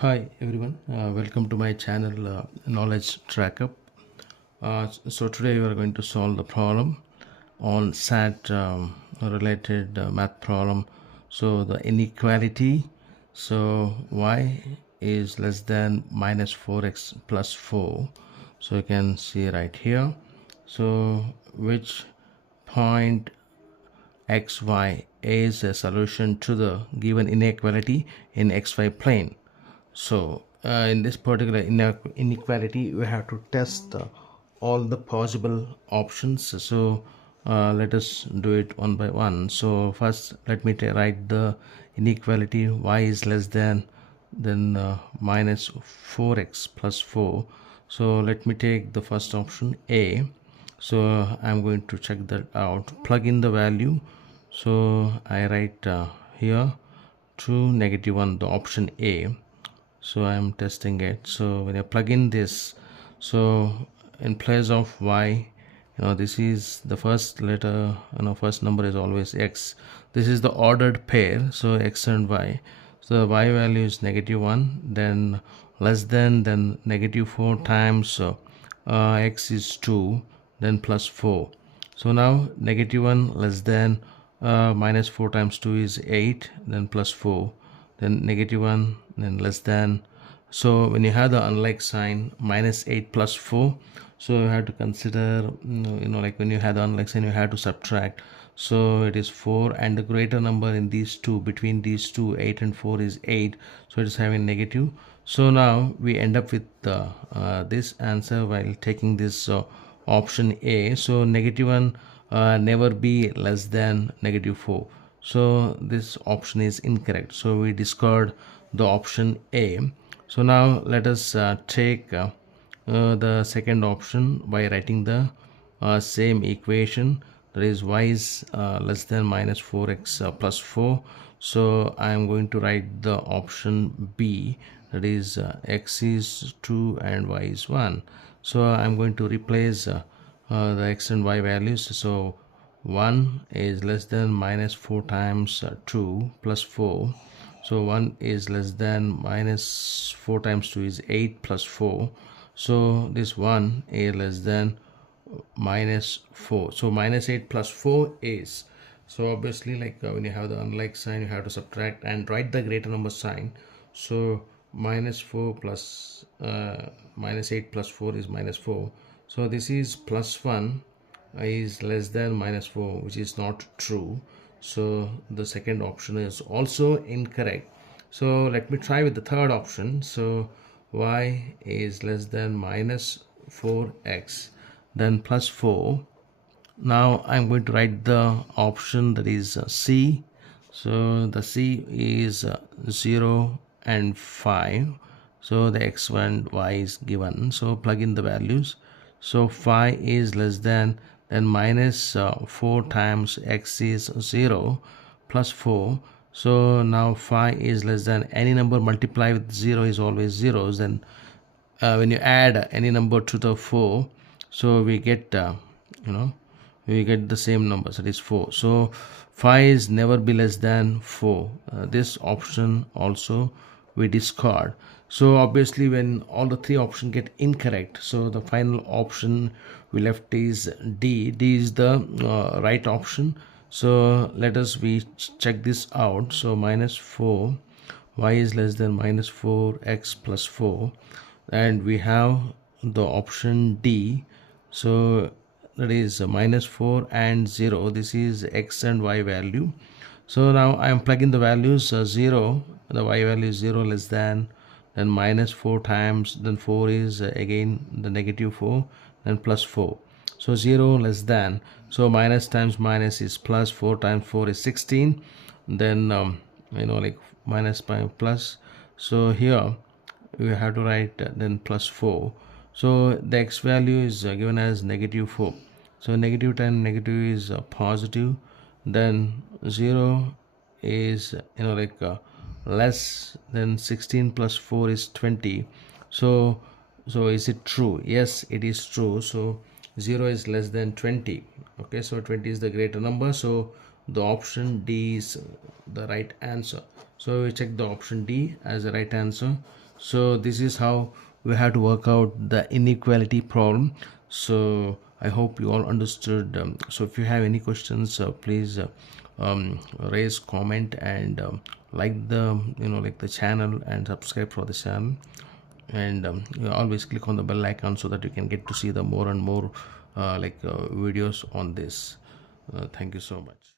Hi everyone, welcome to my channel Knowledge Tracker. So today we are going to solve the problem on SAT related math problem. So the inequality, so y is less than minus 4x plus 4. So you can see right here. So which point xy is a solution to the given inequality in xy plane. So in this particular inequality, we have to test all the possible options. So let us do it one by one. So first, let me write the inequality y is less than minus 4x plus 4. So let me take the first option A. So I'm going to check that out, plug in the value. So I write here to -1, the option A. So I'm testing it. So when I plug in this, so in place of y, this is the first letter, first number is always x. This is the ordered pair, so x and y. So the y value is -1, then less than, then -4 times x is 2, then plus 4. So now -1 less than minus 4 times 2 is 8, then plus 4, then -1, then less than. So when you have the unlike sign, minus 8 plus 4, so you have to consider, like when you have the unlike sign, you have to subtract. So it is 4, and the greater number in these two, between these two, 8 and 4 is 8, so it is having negative. So now we end up with this answer while taking this option A. So -1 never be less than -4. So this option is incorrect, so we discard the option A. So now let us take the second option by writing the same equation, that is y is less than minus 4x plus 4. So I am going to write the option B, that is x is 2 and y is 1. So I am going to replace the x and y values. So 1 is less than minus 4 times 2 plus 4. So 1 is less than minus 4 times 2 is 8 plus 4. So this 1 is less than minus 4. So minus 8 plus 4 is, so obviously like when you have the unlike sign, you have to subtract and write the greater number sign. So minus 4 plus minus 8 plus 4 is minus 4. So this is plus 1 is less than minus 4, which is not true. So the second option is also incorrect. So let me try with the third option. So y is less than minus 4x, then plus 4. Now I'm going to write the option, that is C. So the C is 0 and 5. So the x and y is given. So plug in the values. So 5 is less than, then minus 4 times x is 0 plus 4. So now 5 is less than, any number multiply with 0 is always zeros. Then when you add any number to the 4, so we get we get the same number, that is 4. So 5 is never be less than 4. This option also we discard. So obviously when all the three options get incorrect, so the final option we left is D. D is the right option. So let us check this out. So minus 4, y is less than minus 4x plus 4, and we have the option D. So that is minus 4 and 0. This is x and y value. So now I am plugging the values 0, the y value is 0 less than, then minus 4 times, then 4 is again the -4, then plus 4. So 0 less than, so minus times minus is plus, 4 times 4 is 16, then like minus by plus. So here we have to write then plus 4. So the x value is given as -4. So negative times negative is positive, then 0 is less than 16 plus 4 is 20. So is it true? Yes, it is true. So 0 is less than 20. Okay, so 20 is the greater number, so the option D is the right answer. So we check the option D as the right answer. So this is how we have to work out the inequality problem. So I hope you all understood. So if you have any questions, please raise comment and like the like the channel and subscribe for the channel, and you always click on the bell icon so that you can get to see the more and more videos on this. Thank you so much.